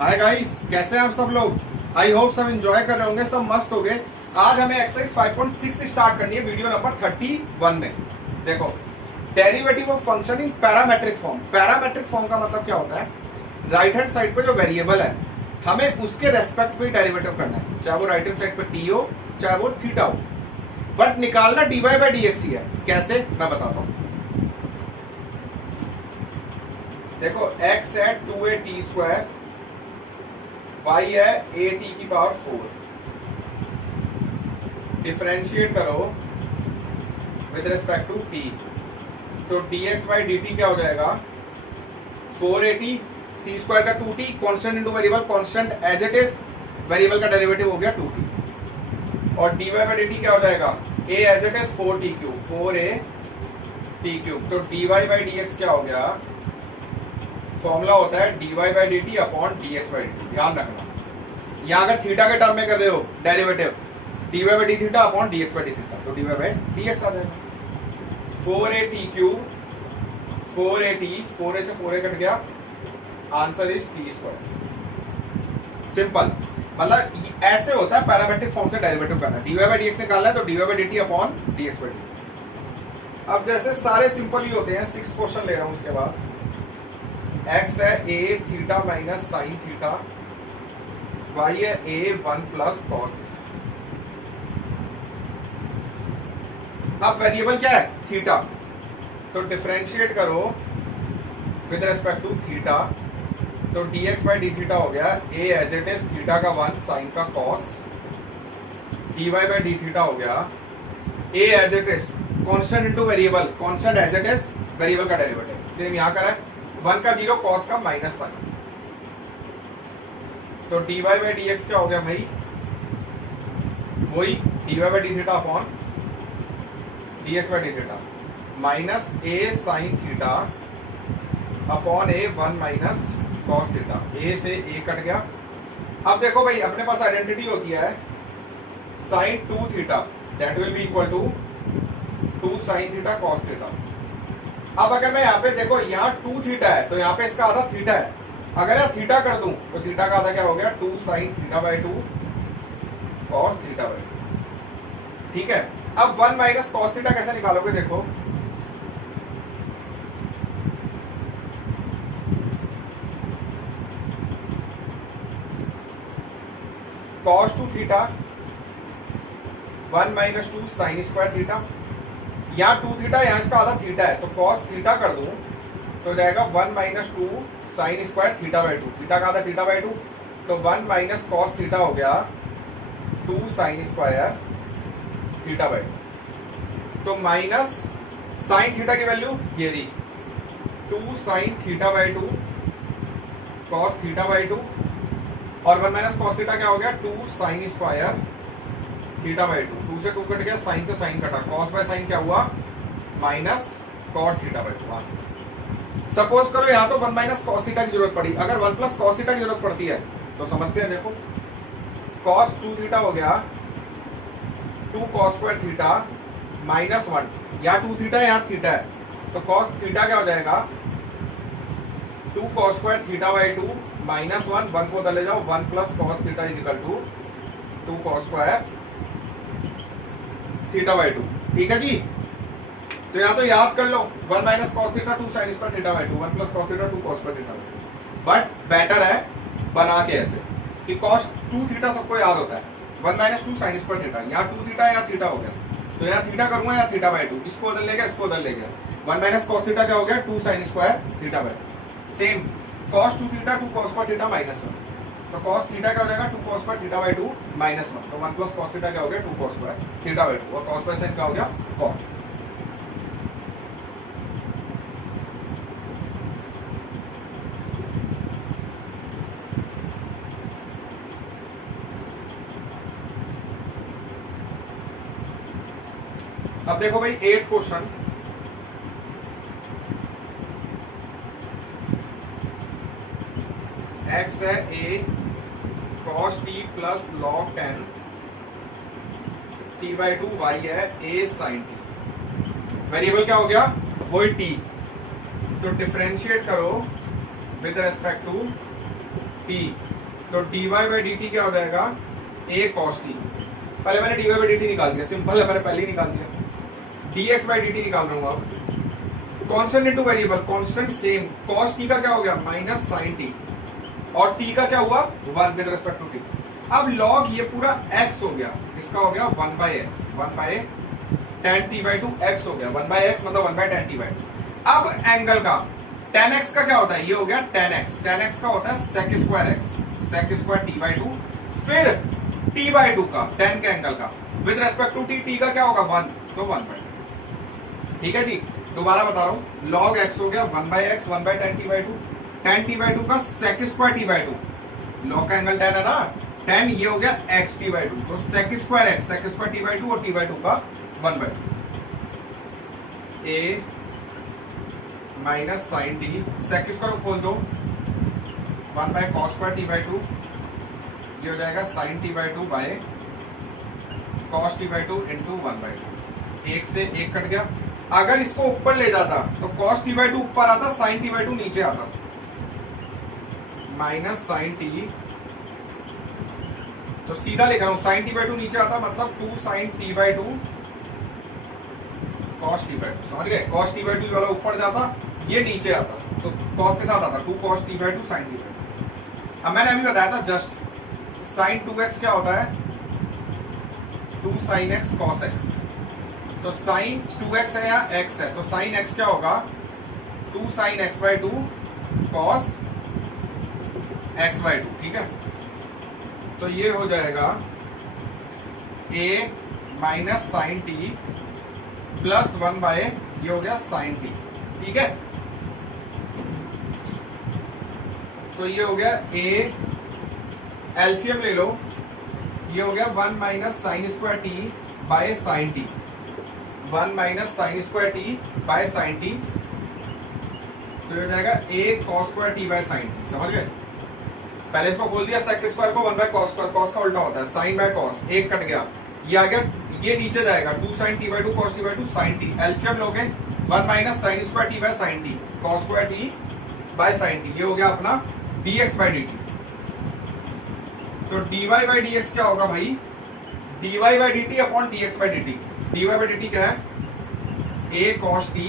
Hi guys, कैसे हैं आप सब लोग। आई होप सब एंजॉय कर रहे होंगे, सब मस्त हो गए। आज हमें एक्सरसाइज 5.6 स्टार्ट करनी है वीडियो नंबर 31 में। देखो, derivative of function in parametric form. Parametric form का मतलब क्या होता है? राइट हैंड साइड पे जो वेरिएबल है हमें उसके रेस्पेक्ट में डेरिवेटिव करना है, चाहे वो राइट हैंड साइड पे टी हो चाहे वो थीटा हो, बट निकालना dy बाई dx ही है। कैसे, मैं बताता हूं। देखो, x है 2a t², y है a t की पावर 4। डिफरेंशिएट करो विद रिस्पेक्ट टू t, तो dx बाई dt क्या हो जाएगा? 4at t² का 2t, constant into variable, constant as it is, variable का डेरिवेटिव हो गया 2t, और dy बाई dt क्या हो जाएगा? a as it is 4t³ तो dy बाई dx क्या हो गया? फॉर्मूला होता है dy by dt upon dx by dt। ध्यान रखना, यहां अगर थीटा के टर्म में कर रहे हो derivative, dy by d theta upon dx by d theta, तो dy बाई dx आ जाएगा। 4at³, 4at, 4a से 4a कट गया, आंसर इज t²। सिंपल, मतलब ऐसे होता है पैरामेट्रिक फॉर्म से डेरिवेटिव करना। dy बाई dx निकालना है तो dy by dt upon dx by dt। अब जैसे सारे सिंपल ही होते हैं, 6th क्वेश्चन ले रहा हूं। उसके बाद x है a theta minus sine theta, y है a 1 प्लस कॉस थीटा। अब वेरिएबल क्या है? थीटा, तो डिफरेंशिएट करो विद रिस्पेक्ट टू थीटा, तो dx बाई डी थीटा हो गया a as it is theta का 1 साइन का cos, dy by d theta हो गया a as it is constant into variable, constant as it is variable का derivative, same यहां का है 1 का 0 कॉस का माइनस साइन, तो dy बाई dx क्या हो गया भाई? वही dy by d theta upon dx by d theta minus a sine theta upon a 1 minus cos theta. a से a कट गया। अब देखो भाई, अपने पास आइडेंटिटी होती है sine 2 theta that will be equal to 2 sine theta cos theta. अब अगर मैं यहाँ पे देखो, यहाँ 2 थीटा है तो यहाँ पे इसका आधा थीटा है, अगर यहाँ थीटा कर दूं तो थीटा का आधा क्या हो गया? 2 sine theta by 2 cos theta by 2। ठीक है, अब 1 माइनस कॉस थीटा कैसे निकालोगे? देखो, cos 2 theta 1 minus 2 sine square theta, यहाँ 2 थीटा, यहाँ इसका आधा थीटा है, तो कॉस थीटा कर दूं तो जाएगा 1 minus 2 sine square theta by 2, theta का आधा थीटा बाई 2, तो 1 माइनस कॉस थीटा हो गया 2 साइन स्क्वायर थीटा बाई 2, तो माइनस साइन थीटा की वैल्यू ये रही 2 sine theta by 2 cos theta by 2, और 1 माइनस कॉस थीटा क्या हो गया? 2 साइन स्क्वायर थीटा बाई 2, 2 से 2 कट गया, साइन से साइन कटा, कॉस बाय साइन क्या हुआ? Minus cot theta by 2 answer. Suppose करो यहाँ तो 1 माइनस कॉस थीटा की जरूरत पड़ी, अगर 1 प्लस कॉस थीटा की जरूरत पड़ती है तो समझते हैं। देखो, कॉस 2 थीटा हो गया 2 कॉस स्क्वायर थीटा माइनस 1, यहाँ 2 थीटा है यहाँ थीटा है, तो कॉस थीटा क्या हो जाएगा? 2 cos square theta by 2 minus 1, 1 को उधर ले जाओ, 1 plus cos theta is equal to 2 cos square theta by 2। ठीक है जी, तो यहाँ तो याद कर लो 1 minus cos theta 2 sine square theta by 2, 1 plus cos theta 2 cos square theta by 2, but better है बना के ऐसे कि कॉस 2 थीटा सबको याद होता है, 1 माइनस 2 साइन स्क्वायर थीटा, यहाँ 2 थीटा यहाँ थीटा हो गया, तो यहाँ थीटा करूंगा यहाँ थीटा बाई 2, इसको उधर ले गया इसको उधर ले गया, 1 माइनस कॉस थीटा क्या हो गया? 2 sine square theta by 2, same cos 2 theta 2 cos square theta minus 1, तो कॉस थीटा क्या हो जाएगा? 2 cos square theta by 2 minus 1, तो 1 प्लस कॉस थीटा क्या हो गया? 2 कॉस स्क्वायर थीटा बाई 2, और कॉस बाय साइन क्या हो गया? कॉट। अब देखो भाई 8th क्वेश्चन, x है a cos t plus log 10 t by 2, y है a sin t। वेरिएबल क्या हो गया? वही t, तो डिफरेंशिएट करो विद रेस्पेक्ट टू टी, तो d y by d t क्या हो जाएगा, ए कॉस टी। पहले मैंने d y by d t निकाल दिया, सिंपल है, मैंने पहले ही निकाल दिया। D x by d t निकाल रहा हूँ अब। Constant into variable, constant same, cos T का क्या हो गया माइनस साइन टी, और टी का क्या हुआ 1 विद रिस्पेक्ट टू टी। अब लॉग ये पूरा x हो गया, इसका हो गया 1 by x, 1 by ten t by to x हो गया, 1 बाई एक्स मतलब 1 by ten t by two. अब एंगल का tan x का क्या होता है, ये हो गया tan x का होता है sec square x, sec square t by to, फिर t बाई टू का tan के एंगल का विद रेस्पेक्ट टू t का क्या होगा 1, तो 1 बाई। ठीक है जी, दोबारा बता रहा हूं, log x हो गया 1 by x, 1 by ten t by two, tan t by two का sec square t by two, log का एंगल tan है ना, tan ये हो गया x t बाई टू, तो sec square x, sec square t by two और t by two का 1 by two, a minus sine t, sec square को खोल दो 1 by cos square t by two, ये हो जाएगा sine t by two by cos t by two into 1 by two, एक से एक कट गया। अगर इसको ऊपर ले जाता तो कॉस टी बाई टू ऊपर आता, साइन टी बाई टू नीचे आता, माइनस साइन टी, तो सीधा लिख रहा हूं साइन टी बाई टू नीचे आता मतलब 2 sine t by two cos t by two, समझ गए, कॉस टी बाई टू वाला ऊपर जाता, ये नीचे आता, तो कॉस के साथ आता 2 cos t by two sine t by two. अब मैंने अभी बताया था जस्ट साइन 2x क्या होता है 2 साइन x कॉस x, तो साइन 2x है या x है, तो साइन x क्या होगा 2 sine x by two cos x by two. ठीक है, तो ये हो जाएगा a minus sine t plus 1 by ये हो गया साइन टी। ठीक है, तो ये हो गया a, एलसीएम ले लो, ये हो गया 1 minus sine square t by sine T, 1 minus sine square t by sine T, तो ये हो जाएगा a cos square t by sine T. समझ गए, पहले इसको खोल दिया सेक स्क्वायर को 1 बाय कॉस स्क्वायर, कॉस का उल्टा होता है साइन बाय कॉस, एक कट गया, ये आ गया, ये नीचे जाएगा 2 sine t by two cos t by two sine t, LCM लोगे 1 minus sine square t by sine t cos square t by sine t, ये हो गया अपना dx बाई डी टी। तो dy बाई dx क्या होगा भाई, dy by d t upon dx by d t. dy by d t क्या है a cos t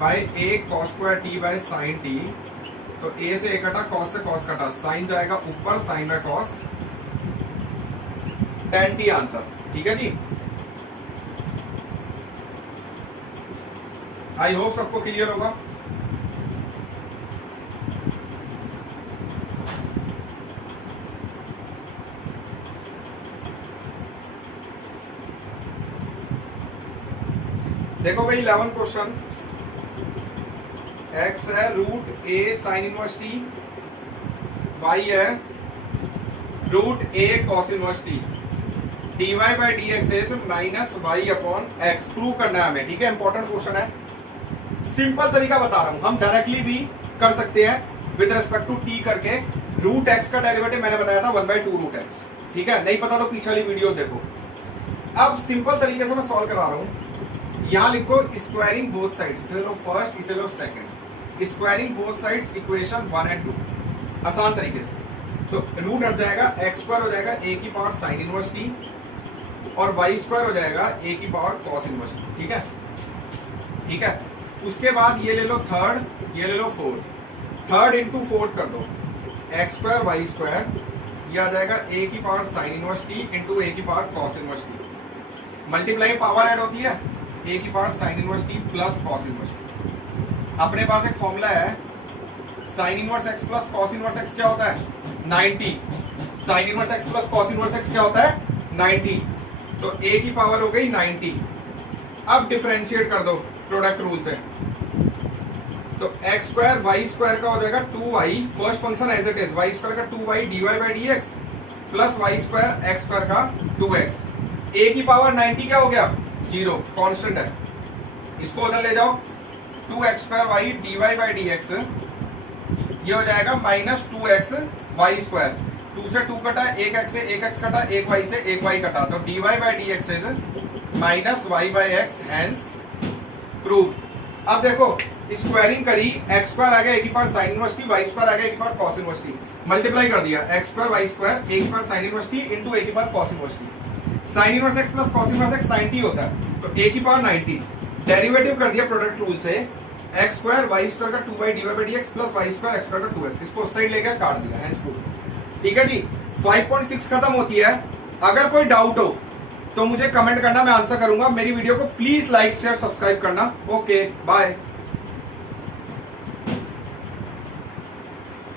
by a cos square t by sine t, तो a से a कटा, cos से cos कटा, साइन जाएगा ऊपर, sine by cos, tan t answer. ठीक है जी, आई होप सबको क्लियर होगा। देखो भाई 11 क्वेश्चन, x है root a sine inverse t, y है root a cos inverse t, dy by D x is minus y upon x, prove करना है हमें। ठीक है, इंपॉर्टेंट क्वेश्चन है, सिंपल तरीका बता रहा हूं, हम डायरेक्टली भी कर सकते हैं विद रिस्पेक्ट टू t करके। रूट x का डेरिवेटिव मैंने बताया था 1 बाई 2 रूट x। ठीक है, नहीं पता तो पीछे वाली वीडियो देखो। अब सिंपल तरीके से मैं सॉल्व करा रहा हूं, यहां लिखो स्क्वायरिंग बोथ साइड्स, इसे लो फर्स्ट, इसे लो second, squaring both sides equation 1 and 2 आसान तरीके से। तो रूट हट जाएगा, एक्स स्क्वायर हो जाएगा a की पावर साइन इनवर्स t, और वाई स्क्वायर हो जाएगा a की पावर कॉस इनवर्स t। ठीक है, ठीक है, उसके बाद ये ले लो थर्ड, ये ले लो फोर्थ, थर्ड इंटू फोर्थ कर दो, एक्स स्क्वायर वाई स्क्वायर, ये आ जाएगा a की power sine inverse t into a की power cos inverse t, multiply power add होती है, a की power sine inverse t plus cos inverse t। अपने पास एक फॉर्मूला है sine inverse x plus cos inverse x क्या होता है 90, sine inverse x plus cos inverse x क्या होता है 90, तो a की पावर हो गई 90। अब डिफरेंशिएट कर दो प्रोडक्ट रूल से, तो एक्स स्क्वायर वाई स्क्वायर का हो जाएगा 2y, first function as it is, y square का 2y dy by D x plus y square x square का 2x, a की पावर 90 क्या हो गया 0, कांस्टेंट है, इसको उधर ले जाओ, 2x square y dy by D x, ये हो जाएगा माइनस 2x वाई स्क्वायर, 2 से 2 कटा, 1x से 1x कटा, 1y से 1y कटा, तो dy by D x is minus y by X, hence prove. अब देखो स्क्वायरिंग करी, एक्स स्क्वायर आ गया एक ही part sine inverse T, Y square आ गया एक ही part cos inverse T, multiply कर दिया एक्स स्क्वायर वाई स्क्वायर एक ही part sine inverse T into एक ही part cos inverse T. Sine inverse X plus cos inverse X 90 होता है, तो एक ही पार्ट 90। डेरिवेटिव कर दिया प्रोडक्ट रूल से, एक्स स्क्वायर वाई स्क्वायर का 2 by d y by D x plus y square x square का 2x, इसको उस साइड लेकर काट दिया हेंस प्रूफ। ठीक है जी, 5.6 खत्म होती है। अगर कोई डाउट हो तो मुझे कमेंट करना, मैं आंसर करूंगा। मेरी वीडियो को प्लीज लाइक शेयर सब्सक्राइब करना। Okay bye.